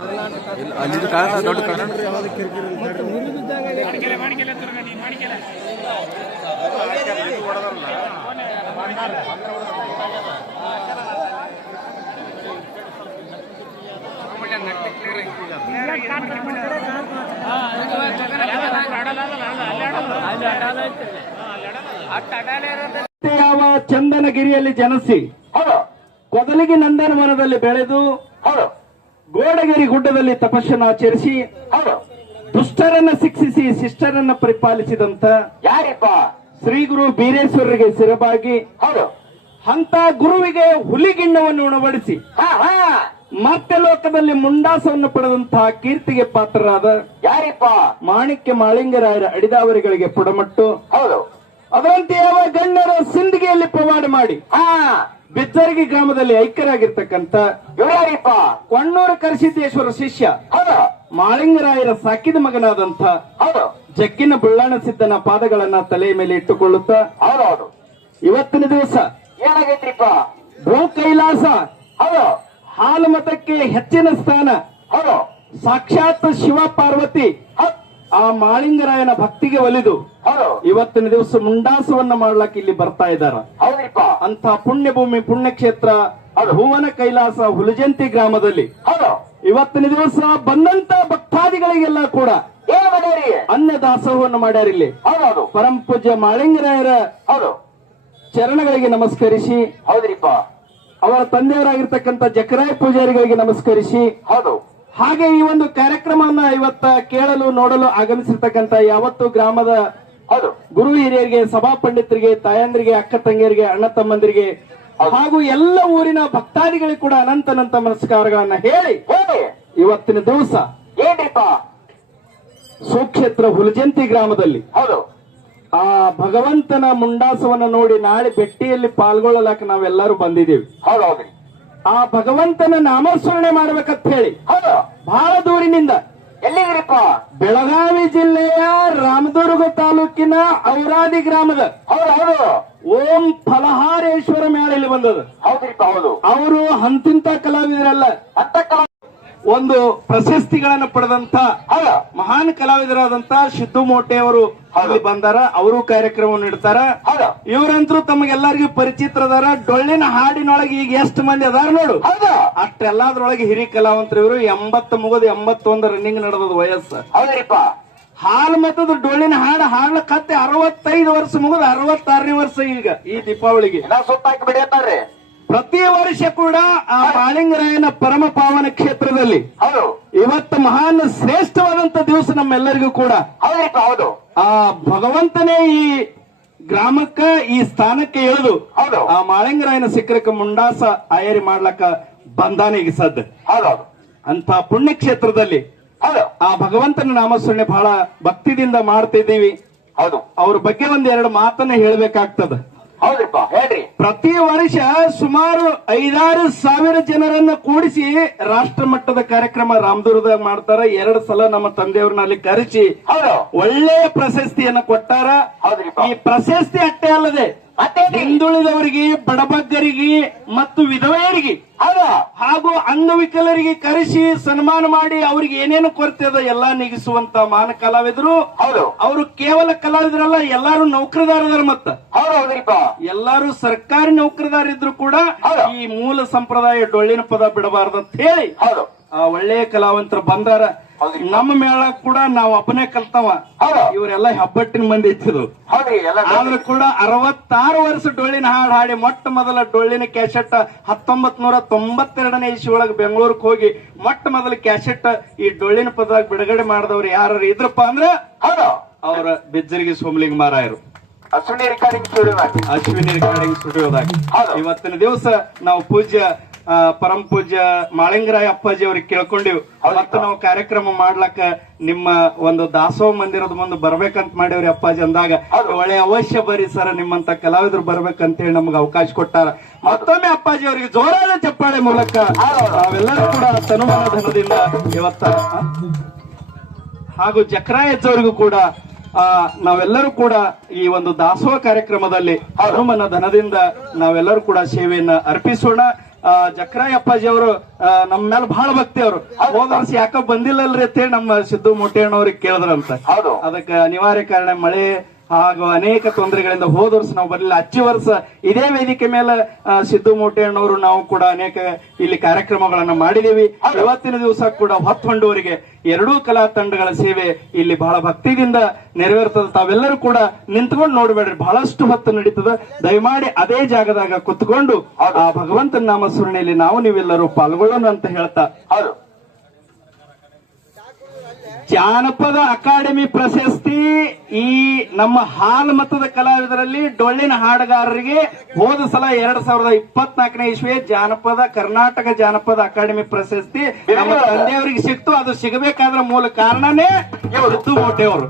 ಅಲ್ಲಿ ಕಾರಣ ದೊಡ್ಡ ಕಾರಣ ಯಾವ ಚಂದನಗಿರಿಯಲ್ಲಿ ಜನಿಸಿ ಕೊದಲಿಗೆ ನಂದನವನದಲ್ಲಿ ಬೆಳೆದು ಗೋಡಗಿರಿ ಗುಡ್ಡದಲ್ಲಿ ತಪಸ್ಸನ್ನು ಆಚರಿಸಿ ದುಷ್ಟರನ್ನ ಶಿಕ್ಷಿಸಿ ಶಿಷ್ಟರನ್ನ ಪರಿಪಾಲಿಸಿದಂತ ಯಾರಿಪ್ಪ? ಶ್ರೀ ಗುರು ಬೀರೇಶ್ವರರಿಗೆ ಸಿರಬಾಗಿ ಅಂತ ಗುರುವಿಗೆ ಹುಲಿಗಿಣ್ಣವನ್ನು ಉಣಬಡಿಸಿ ಮತ್ತೆ ಲೋಕದಲ್ಲಿ ಮುಂಡಾಸವನ್ನು ಪಡೆದಂತಹ ಕೀರ್ತಿಗೆ ಪಾತ್ರರಾದ ಯಾರಿಪ್ಪ? ಮಾಣಿಕ್ಯ ಮಾಳಿಂಗರಾಯರ ಅಡಿದಾವರಿಗಳಿಗೆ ಪುಡಮಟ್ಟು ಹೌದು. ಅದರಂತೆ ಯಾವ ಗಣ್ಯರ ಸಿಂದಗಿಯಲ್ಲಿ ಪವಾಡ ಮಾಡಿ ಬಿದ್ದರ್ಗಿ ಗ್ರಾಮದಲ್ಲಿ ಐಕ್ಯರಾಗಿರ್ತಕ್ಕಂಥ ಯಾರಿಪ್ಪ? ಕೊಣ್ಣೂರು ಕರಸಿದ್ದೇಶ್ವರ ಶಿಷ್ಯ ಹೌದು. ಮಾಳಿಂಗರಾಯರ ಸಾಕಿದ ಮಗನಾದಂಥ ಹೌದು. ಜಗ್ಗಿನ ಬುಳ್ಳಾಣ ಸಿದ್ದನ ಪಾದಗಳನ್ನ ತಲೆಯ ಮೇಲೆ ಇಟ್ಟುಕೊಳ್ಳುತ್ತಾ ಹೌದೌದು. ಇವತ್ತಿನ ದಿವಸ ಏನಾಗೈತ್ರಿಪ್ಪ? ಭೂ ಕೈಲಾಸ ಹೌದು. ಹಾಲು ಮತಕ್ಕೆ ಹೆಚ್ಚಿನ ಸ್ಥಾನ ಹೌದು. ಸಾಕ್ಷಾತ್ ಶಿವ ಪಾರ್ವತಿ ಆ ಮಾಳಿಂಗರಾಯನ ಭಕ್ತಿಗೆ ಒಲಿದು ಹೌದು. ಇವತ್ತಿನ ದಿವಸ ಮುಂಡಾಸವನ್ನ ಮಾಡ್ಲಕ್ಕೆ ಇಲ್ಲಿ ಬರ್ತಾ ಇದ್ದಾರ. ಹೌದ್ರಿಪ್ಪ. ಅಂತ ಪುಣ್ಯಭೂಮಿ ಪುಣ್ಯಕ್ಷೇತ್ರ ಭುವನ ಕೈಲಾಸ ಹುಲಜಂತಿ ಗ್ರಾಮದಲ್ಲಿ ಹೌದು. ಇವತ್ತಿನ ದಿವಸ ಬಂದಂತ ಭಕ್ತಾದಿಗಳಿಗೆಲ್ಲ ಕೂಡ ಏನ್ ಮಾಡ್ಯಾರಿ? ಅನ್ನ ದಾಸೋಹವನ್ನು ಮಾಡ್ಯಾರ. ಇಲ್ಲಿ ಹೌದೌದು. ಪರಂ ಪೂಜ್ಯ ಮಾಳಿಂಗರಾಯರ ಹೌದು. ಚರಣಗಳಿಗೆ ನಮಸ್ಕರಿಸಿ, ಹೌದ್ರಿಪ್ಪ. ಅವರ ತಂದೆಯವರಾಗಿರ್ತಕ್ಕಂಥ ಜಕರಾಯ ಪೂಜಾರಿಗಳಿಗೆ ನಮಸ್ಕರಿಸಿ, ಹೌದು. ಹಾಗೆ ಈ ಒಂದು ಕಾರ್ಯಕ್ರಮವನ್ನ ಇವತ್ತ ಕೇಳಲು ನೋಡಲು ಆಗಮಿಸಿರ್ತಕ್ಕಂಥ ಯಾವತ್ತು ಗ್ರಾಮದ ಹೌದು ಗುರು ಹಿರಿಯರಿಗೆ, ಸಭಾ ಪಂಡಿತರಿಗೆ, ತಾಯಂದ್ರಿಗೆ, ಅಕ್ಕ ತಂಗಿಯರಿಗೆ, ಅಣ್ಣ ತಮ್ಮಂದಿರಿಗೆ ಹಾಗೂ ಎಲ್ಲ ಊರಿನ ಭಕ್ತಾದಿಗಳಿಗೆ ಕೂಡ ಅನಂತ ನಮಸ್ಕಾರಗಳನ್ನ ಹೇಳಿ ಇವತ್ತಿನ ದಿವಸ ಏನ್ರಿಪ್ಪ? ಸುಕ್ಷೇತ್ರ ಹುಲಜಂತಿ ಗ್ರಾಮದಲ್ಲಿ ಹೌದು ಆ ಭಗವಂತನ ಮುಂಡಾಸವನ್ನ ನೋಡಿ ನಾಳೆ ಭೆಟ್ಟಿಯಲ್ಲಿ ಪಾಲ್ಗೊಳ್ಳಲಾಕ ನಾವೆಲ್ಲರೂ ಬಂದಿದ್ದೀವಿ. ಹೌದೌದ್ರಿ. ಆ ಭಗವಂತನ ನಾಮಸ್ಮರಣೆ ಮಾಡ್ಬೇಕಂತ ಹೇಳಿ ಹೌದು. ಬಹಳ ದೂರಿನಿಂದ ಎಲ್ಲಿದ್ರಿಪ್ಪ? ಬೆಳಗಾವಿ ಜಿಲ್ಲೆಯ ರಾಮದುರ್ಗ ತಾಲೂಕಿನ ಔರಾದಿ ಗ್ರಾಮದ ಹೌದು. ಓಂ ಫಲಹಾರೇಶ್ವರ ಮೇಳ ಇಲ್ಲಿ ಬಂದದ. ಹೌದ್ರಿಪ್ಪ. ಹೌದು. ಅವರು ಹಂತಿಂತ ಕಲಾವಿದರಲ್ಲ, ಅಂತ ಒಂದು ಪ್ರಶಸ್ತಿಗಳನ್ನು ಪಡೆದಂತ ಮಹಾನ್ ಕಲಾವಿದರಾದಂತ ಸಿದ್ದು ಮೋಟೆ ಅವರು ಅಲ್ಲಿ ಬಂದಾರ. ಅವರು ಕಾರ್ಯಕ್ರಮವನ್ನು ನೀಡ್ತಾರ. ಇವರಂತರೂ ತಮಗೆಲ್ಲರಿಗೂ ಪರಿಚಿತರದಾರ. ಡೊಳ್ಳಿನ ಹಾಡಿನೊಳಗೆ ಈಗ ಎಷ್ಟು ಮಂದಿ ಅದಾರ ನೋಡು, ಅಷ್ಟೆಲ್ಲದ್ರೊಳಗೆ ಹಿರಿಯ ಕಲಾವಂತರು ಇವರು. 80 ಮುಗಿದು 81 ರನ್ನಿಂಗ್ ನಡೆದ ವಯಸ್ಸು. ಹೌದ್ರಿಪ್ಪ. ಹಾಲು ಮತದ ಡೊಳ್ಳಿನ ಹಾಡು ಹಾಡ್ಲಕತ್ತೆ 65 ವರ್ಷ ಮುಗಿದು 66ನೇ ವರ್ಷ ಈಗ ಈ ದೀಪಾವಳಿಗೆ ಸುತ್ತಾಕಿ ಬಿಡಿಯತ್ತಾರ್ರಿ. ಪ್ರತಿ ವರ್ಷ ಕೂಡ ಆ ಮಾಳಿಂಗರಾಯನ ಪರಮ ಪಾವನ ಕ್ಷೇತ್ರದಲ್ಲಿ ಇವತ್ತು ಮಹಾನ್ ಶ್ರೇಷ್ಠವಾದಂತ ದಿವಸ ನಮ್ಮೆಲ್ಲರಿಗೂ ಕೂಡ. ಹೌದು. ಆ ಭಗವಂತನೇ ಈ ಗ್ರಾಮಕ್ಕ ಈ ಸ್ಥಾನಕ್ಕೆ ಇಳಿದು ಆ ಮಾಳಿಂಗರಾಯನ ಶಿಖರಕ್ಕೆ ಮುಂಡಾಸ ಆಯರಿ ಮಾಡ್ಲಕ್ಕ ಬಂದಾನೆ ಈಗ ಸದ್ದ. ಅಂತ ಪುಣ್ಯ ಕ್ಷೇತ್ರದಲ್ಲಿ ಆ ಭಗವಂತನ ನಾಮಸ್ಮರಣೆ ಬಹಳ ಭಕ್ತಿದಿಂದ ಮಾಡ್ತಿದ್ದೀವಿ. ಅವ್ರ ಬಗ್ಗೆ ಒಂದೆರಡು ಮಾತನ್ನ ಹೇಳ್ಬೇಕಾಗ್ತದ. ಹೌದ್ರಿಪ್ಪ, ಹೇಳ್ರಿ. ಪ್ರತಿ ವರ್ಷ ಸುಮಾರು 5-6 ಸಾವಿರ ಜನರನ್ನ ಕೂಡಿಸಿ ರಾಷ್ಟ್ರ ಮಟ್ಟದ ಕಾರ್ಯಕ್ರಮ ರಾಮದುರ್ಗದಾಗ ಮಾಡ್ತಾರ. 2 ಸಲ ನಮ್ಮ ತಂದೆಯವ್ರನ್ನ ಅಲ್ಲಿ ಕರೆಸಿ ಒಳ್ಳೆಯ ಪ್ರಶಸ್ತಿಯನ್ನ ಕೊಟ್ಟಾರ. ಈ ಪ್ರಶಸ್ತಿ ಅಷ್ಟೇ ಅಲ್ಲದೆ ಹಿಂದುಳಿದವರಿಗೆ, ಬಡಬಗ್ಗರಿಗೆ ಮತ್ತು ವಿಧವೆಯರಿಗೆ ಹಾಗೂ ಅಂಗವಿಕಲರಿಗೆ ಕರೆಸಿ ಸನ್ಮಾನ ಮಾಡಿ ಅವ್ರಿಗೆ ಏನೇನು ಕೊರತೆ ಅದ ಎಲ್ಲಾ ನೀಗಿಸುವಂತ ಮಾನ ಕಲಾವಿದರು. ಅವರು ಕೇವಲ ಕಲಾವಿದರಲ್ಲ, ಎಲ್ಲಾರು ನೌಕರದಾರದಾರ. ಮತ್ತ ಎಲ್ಲಾರು ಸರ್ಕಾರಿ ನೌಕರದಾರ ಇದ್ರು ಕೂಡ ಈ ಮೂಲ ಸಂಪ್ರದಾಯ ಡೊಳ್ಳಿನ ಪದ ಬಿಡಬಾರ್ದಂತ ಹೇಳಿ ಒಳ್ಳೆಯ ಕಲಾವಂತರು ಬಂದಾರ. ನಮ್ಮ ಮೇಳ ಕೂಡ ನಾವು ಒಬ್ಬನೇ ಕಲ್ತವ, ಇವರೆಲ್ಲ ಹೆಬ್ಬಟ್ಟಿನ ಮಂದಿ ಇತ್ತಿದ್ರು. ಆದ್ರೂ ಕೂಡ 66 ವರ್ಷ ಡೊಳ್ಳಿನ ಹಾಡು ಹಾಡಿ ಮೊಟ್ಟ ಮೊದಲ ಡೊಳ್ಳಿನ ಕ್ಯಾಸೆಟ್ 1992ನೇ ಇಸ್ವಿ ಒಳಗೆ ಬೆಂಗಳೂರಿಗೆ ಹೋಗಿ ಮೊಟ್ಟ ಮೊದಲ ಕ್ಯಾಸೆಟ್ ಈ ಡೊಳ್ಳಿನ ಪದವಾಗಿ ಬಿಡುಗಡೆ ಮಾಡಿದವ್ರು ಯಾರು ಇದ್ರಪ್ಪ ಅಂದ್ರೆ ಅವರ ಬಿಜ್ಜರಿಗೆ ಸೋಮಲಿಂಗ ಮಾರಾಯರು, ಅಶ್ವಿನಿ ರೆಕಾರ್ಡಿಂಗ್ ಸ್ಟುಡಿಯೋದಾಗ. ಇವತ್ತಿನ ದಿವಸ ನಾವು ಪೂಜ್ಯ ಪರಂ ಪೂಜ್ಯ ಮಾಳಿಂಗರಾಯ ಅಪ್ಪಾಜಿ ಅವ್ರಿಗೆ ಕೇಳ್ಕೊಂಡಿವ್. ಮತ್ತೆ ನಾವು ಕಾರ್ಯಕ್ರಮ ಮಾಡ್ಲಕ್ಕ ನಿಮ್ಮ ಒಂದು ದಾಸೋಹ ಮಂದಿರದ ಮುಂದೆ ಬರ್ಬೇಕಂತ ಮಾಡಿವ್ರಿ ಅಪ್ಪಾಜಿ ಅಂದಾಗ ಒಳ್ಳೆ ಅವಶ್ಯ ಬರ್ರಿ ಸರ್, ನಿಮ್ಮಂತ ಕಲಾವಿದರು ಬರ್ಬೇಕಂತ ಹೇಳಿ ನಮ್ಗೆ ಅವಕಾಶ ಕೊಟ್ಟಾರ. ಮತ್ತೊಮ್ಮೆ ಅಪ್ಪಾಜಿ ಅವರಿಗೆ ಜೋರಾದ ಚಪ್ಪಾಳೆ ಮೂಲಕ ನಾವೆಲ್ಲರೂ ಕೂಡ ತನುಮನ ಧನದಿಂದ ಇವತ್ತ ಹಾಗೂ ಜಕರಾಯಜ್ಜವರಿಗೂ ಕೂಡ ನಾವೆಲ್ಲರೂ ಕೂಡ ಈ ಒಂದು ದಾಸೋಹ ಕಾರ್ಯಕ್ರಮದಲ್ಲಿ ಹನುಮನ ಧನದಿಂದ ನಾವೆಲ್ಲರೂ ಕೂಡ ಸೇವೆಯನ್ನ ಅರ್ಪಿಸೋಣ. ಜಕ್ರಾಯ ಅಪ್ಪಾಜಿ ಅವರು ನಮ್ಮ ಮೇಲೆ ಬಹಳ ಭಕ್ತಿ ಅವರು ಹೋದ ವರ್ಷ ಯಾಕ ಬಂದಿಲ್ಲಲ್ರಿ ಅಂತೇಳಿ ನಮ್ಮ ಸಿದ್ದು ಮೋಟೇಣ್ಣವ್ರಿಗೆ ಕೇಳಿದ್ರಂತ. ಹೌದು. ಅದಕ್ಕೆ ಅನಿವಾರ್ಯ ಕಾರಣ ಮಳೆ ಹಾಗೂ ಅನೇಕ ತೊಂದರೆಗಳಿಂದ ಹೋದ ವರ್ಷ ನಾವು ಬರಲಿಲ್ಲ. ಅಚ್ಚಿ ವರ್ಷ ಇದೇ ವೇದಿಕೆ ಮೇಲೆ ಸಿದ್ದು ಮೋಟೇಣ್ಣವರು ನಾವು ಕೂಡ ಅನೇಕ ಇಲ್ಲಿ ಕಾರ್ಯಕ್ರಮಗಳನ್ನ ಮಾಡಿದೀವಿ. ಇವತ್ತಿನ ದಿವಸ ಕೂಡ ಹೊತ್ತೊಂಡವರಿಗೆ ಎರಡೂ ಕಲಾ ತಂಡಗಳ ಸೇವೆ ಇಲ್ಲಿ ಬಹಳ ಭಕ್ತಿಯಿಂದ ನೆರವೇರ್ತದ. ತಾವೆಲ್ಲರೂ ಕೂಡ ನಿಂತ್ಕೊಂಡು ನೋಡ್ಬೇಡ್ರಿ, ಬಹಳಷ್ಟು ಹೊತ್ತು ನಡೀತದ. ದಯಮಾಡಿ ಅದೇ ಜಾಗದಾಗ ಕುತ್ಕೊಂಡು ಆ ಭಗವಂತನ ನಾಮ ಸ್ಮರಣೆಯಲ್ಲಿ ನಾವು ನೀವೆಲ್ಲರೂ ಪಾಲ್ಗೊಳ್ಳೋಣ ಅಂತ ಹೇಳ್ತಾ, ಜಾನಪದ ಅಕಾಡೆಮಿ ಪ್ರಶಸ್ತಿ ಈ ನಮ್ಮ ಹಾಲ್ ಮತದ ಕಲಾವಿದರಲ್ಲಿ ಡೊಳ್ಳಿನ ಹಾಡುಗಾರರಿಗೆ ಹೋದ ಸಲ 2024ನೇ ಇಸ್ವಿ ಜಾನಪದ ಕರ್ನಾಟಕ ಜಾನಪದ ಅಕಾಡೆಮಿ ಪ್ರಶಸ್ತಿ ನಮ್ಮ ತಂದೆಯವರಿಗೆ ಸಿಕ್ತು. ಅದು ಸಿಗಬೇಕಾದ್ರ ಮೂಲ ಕಾರಣನೇ ಸಿದ್ದು ಮೋಟೆ ಅವರು.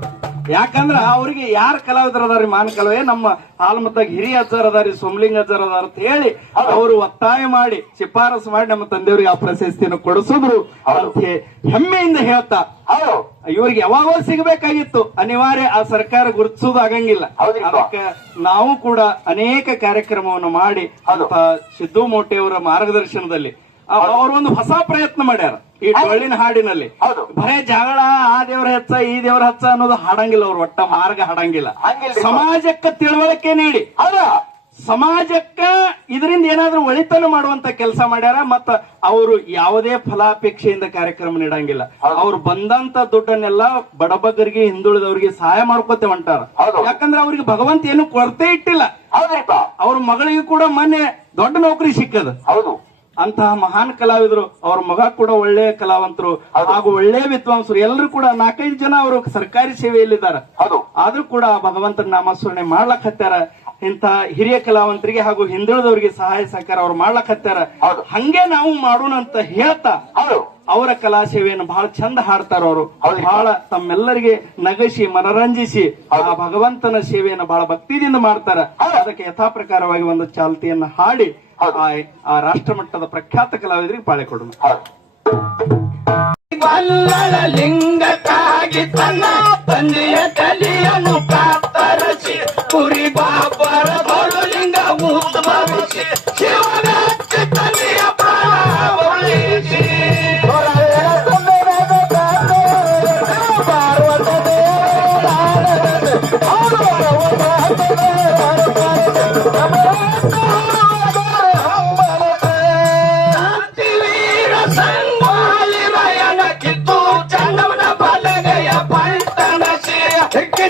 ಯಾಕಂದ್ರ ಅವ್ರಿಗೆ ಯಾರ ಕಲಾವಿದರು ಅದಾರಿ, ಮಾನ್ ಕಲಾವೇ ನಮ್ಮ ಹಾಲ್ಮತ್ತಾಗ ಹಿರಿಯ ಅಜ್ಜಾರ್ ಅದಾರಿ, ಸೋಮಲಿಂಗ ಅಜ್ಜಾರ್ ಅದಾರ ಅಂತ ಹೇಳಿ ಅವರು ಒತ್ತಾಯ ಮಾಡಿ ಶಿಫಾರಸು ಮಾಡಿ ನಮ್ಮ ತಂದೆಯವರಿಗೆ ಆ ಪ್ರಶಸ್ತಿಯನ್ನು ಕೊಡಿಸಿದ್ರು ಅಂತ ಹೆಮ್ಮೆಯಿಂದ ಹೇಳ್ತಾ, ಇವ್ರಿಗೆ ಯಾವಾಗೋ ಸಿಗಬೇಕಾಗಿತ್ತು, ಅನಿವಾರ್ಯ ಆ ಸರ್ಕಾರ ಗುರುತಿಸೋದು ಆಗಂಗಿಲ್ಲ. ಅದಕ್ಕೆ ನಾವು ಕೂಡ ಅನೇಕ ಕಾರ್ಯಕ್ರಮವನ್ನು ಮಾಡಿ ಸಿದ್ದು ಮೋಟೆಯವರ ಮಾರ್ಗದರ್ಶನದಲ್ಲಿ ಅವರೊಂದು ಹೊಸ ಪ್ರಯತ್ನ ಮಾಡ್ಯಾರ ಈ ಡೊಳ್ಳಿನ ಹಾಡಿನಲ್ಲಿ. ಬರೇ ಜಗಳ ಆ ದೇವರ ಹೆಚ್ಚ ಈ ದೇವರ ಹೆಚ್ಚ ಅನ್ನೋದು ಹಾಡಂಗಿಲ್ಲ, ಅವ್ರು ಒಟ್ಟ ಮಾರ್ಗ ಹಾಡಂಗಿಲ್ಲ. ಸಮಾಜಕ್ಕೆ ತಿಳುವಳಿಕೆ ನೀಡಿ ಸಮಾಜಕ್ಕ ಇದರಿಂದ ಏನಾದ್ರೂ ಒಳಿತನ ಮಾಡುವಂತ ಕೆಲಸ ಮಾಡ್ಯಾರ. ಮತ್ತ ಅವರು ಯಾವುದೇ ಫಲಾಪೇಕ್ಷೆಯಿಂದ ಕಾರ್ಯಕ್ರಮ ನೀಡಂಗಿಲ್ಲ. ಅವ್ರು ಬಂದಂತ ದುಡ್ಡನ್ನೆಲ್ಲ ಬಡಬಗ್ಗರಿಗೆ ಹಿಂದುಳಿದವರಿಗೆ ಸಹಾಯ ಮಾಡ್ಕೋತೆ ಹೊಂಟಾರ. ಯಾಕಂದ್ರೆ ಅವ್ರಿಗೆ ಭಗವಂತ ಏನು ಕೊರತೆ ಇಟ್ಟಿಲ್ಲ. ಅವ್ರ ಮಗಳಿಗೂ ಕೂಡ ಮೊನ್ನೆ ದೊಡ್ಡ ನೌಕರಿ ಸಿಕ್ಕದ. ಅಂತಹ ಮಹಾನ್ ಕಲಾವಿದರು, ಅವ್ರ ಮಗ ಕೂಡ ಒಳ್ಳೆಯ ಕಲಾವಂತರು ಹಾಗೂ ಒಳ್ಳೆಯ ವಿದ್ವಾಂಸರು, ಎಲ್ಲರೂ ಕೂಡ 4-5 ಜನ ಅವರು ಸರ್ಕಾರಿ ಸೇವೆಯಲ್ಲಿದ್ದಾರೆ. ಆದ್ರೂ ಕೂಡ ಭಗವಂತನ ನಾಮಸ್ಮರಣೆ ಮಾಡ್ಲಕ್ ಹತ್ತಾರ. ಇಂತ ಹಿರಿಯ ಕಲಾವಂತರಿಗೆ ಹಾಗೂ ಹಿಂದುಳಿದವರಿಗೆ ಸಹಾಯ ಸಹಕಾರ ಅವ್ರು ಮಾಡ್ಲಕ್ ಹತ್ತಾರ. ಹಂಗೆ ನಾವು ಮಾಡೋಣ ಅಂತ ಹೇಳ್ತಾ ಅವರ ಕಲಾ ಸೇವೆಯನ್ನು ಬಹಳ ಚಂದ ಹಾಡ್ತಾರ. ಅವರು ಬಹಳ ತಮ್ಮೆಲ್ಲರಿಗೆ ನಗಸಿ ಮನರಂಜಿಸಿ ಆ ಭಗವಂತನ ಸೇವೆಯನ್ನು ಬಹಳ ಭಕ್ತಿಯಿಂದ ಮಾಡ್ತಾರ. ಅದಕ್ಕೆ ಯಥಾ ಪ್ರಕಾರವಾಗಿ ಒಂದು ಚಾಲ್ತಿಯನ್ನ ಹಾಡಿ ಆ ರಾಷ್ಟ್ರ ಮಟ್ಟದ ಪ್ರಖ್ಯಾತ ಕಲಾವಿದರಿಗೆ ಪಾಳೆ ಕೊಡೋಣ. ಲಿಂಗಕ್ಕಾಗಿ ತನ್ನ ತಂದೆಯ ತಲೆಯನ್ನು ಕಾತರಿಸಿ ಕುರಿ ಬಾಬರ ಲಿಂಗ ಉದ್ಭವಿಸಿ ಶಿವನ ತಂದೆಯ ಪ್ರಾಣ ಉಳಿಸಿ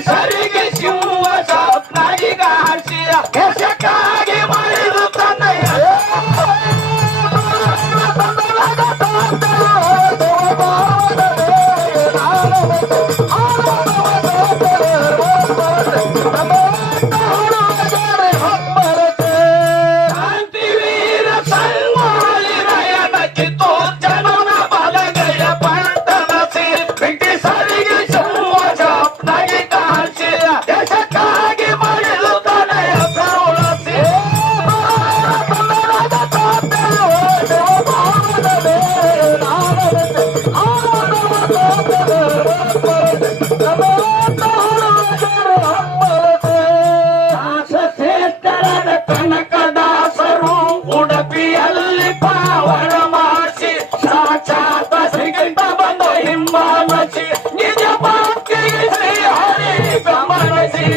ಸರಿಗೆ ಶಿವ ಸ್ವಪ್ನಾಗಿಗ ಹರ್ಷಿಯ ಯಶಕ್ಕಾಗಿ ಮಾಡಿದು ತನ್ನಯ್ಯ ಶಾಂತಿವೀರ ಸಂಗೊಳ್ಳಿ ರಾಯನ ಕಿತ್ತೂರು ಜನನ ಬಲಗೈಯ ಪಟ್ಟಣಸಿ ಬ್ರಿಟಿಷರಿಗೆ ಶಿವ ಸ್ವಪ್ನಾಗಿಗ ಯಶಕ್ಕಾಗಿ ಮಾಡಿದು ತನ್ನಯ್ಯ ಪ್ರೌಢಸಿ ಶ್ರೇಷ್ಠರಾದ ಕನಕದಾಸರು ಉಡುಪಿಯಲ್ಲಿ ಪಾವನ ಮಾಡಿಸಿ ಸಾಕ್ಷಾತ್ ಶ್ರೀಗಂಧ ಬಂದು ಹಿಂಬಾಲಿಸಿ ನಿಜ ಭಕ್ತಿಗೆ ಶ್ರೀ ಹರಿ ಗಮನಿಸಿ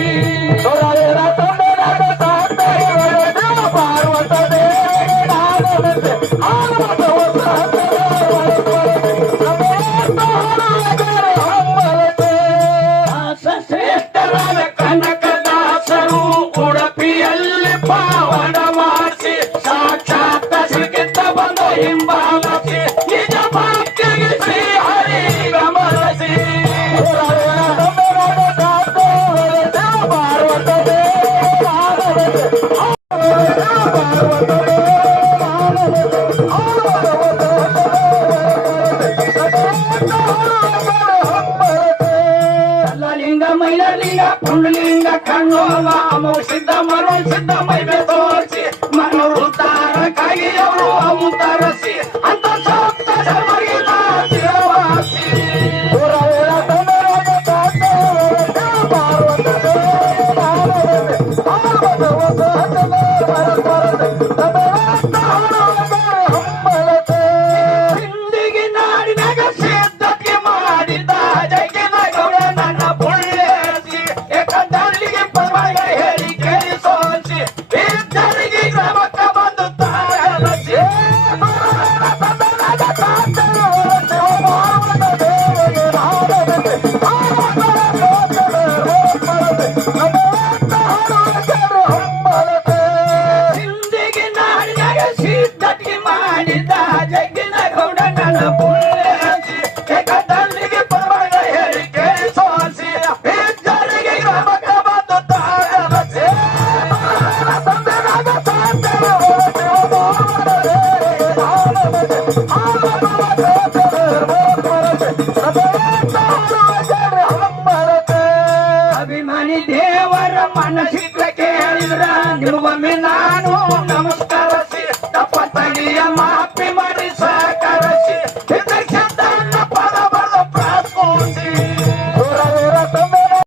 ಶ್ರೇಷ್ಠರಾದ ಕನಕದಾಸರು ಉಡುಪಿಯಲ್ಲಿ ಪಾವನ ಮಾಡಿಸಿ ಸಾಕ್ಷಾತ್ ಶ್ರೀಗಂಧ ಬಂದು ಹಿಂಬಾಲಿಸಿ ನಿಜ ಭಕ್ತಿಗೆ ಶ್ರೀ ಹರಿ ಗಮನಿಸಿ ಲಿಂಗ ಮೈಲಲಿಂಗ ಪುಂಡಲಿಂಗ ಕಣ್ಣೋಲ ಅಮೋ ಸಿದ್ಧ ಮರು ಸಿದ್ಧ ಮೈಮೆ ತೋರಿಸಿ ಮನೋರುದ್ಧಾರಕ್ಕಾಗಿ ಅವರು ಅವತರಿಸಿ ಅಂತ ಸಪ್ತ ಧರ್ಮರಿಗಿಲ್ಲ ಶಿರವಾಸಿ ನಿಮಗೊಮ್ಮೆ ನಾನು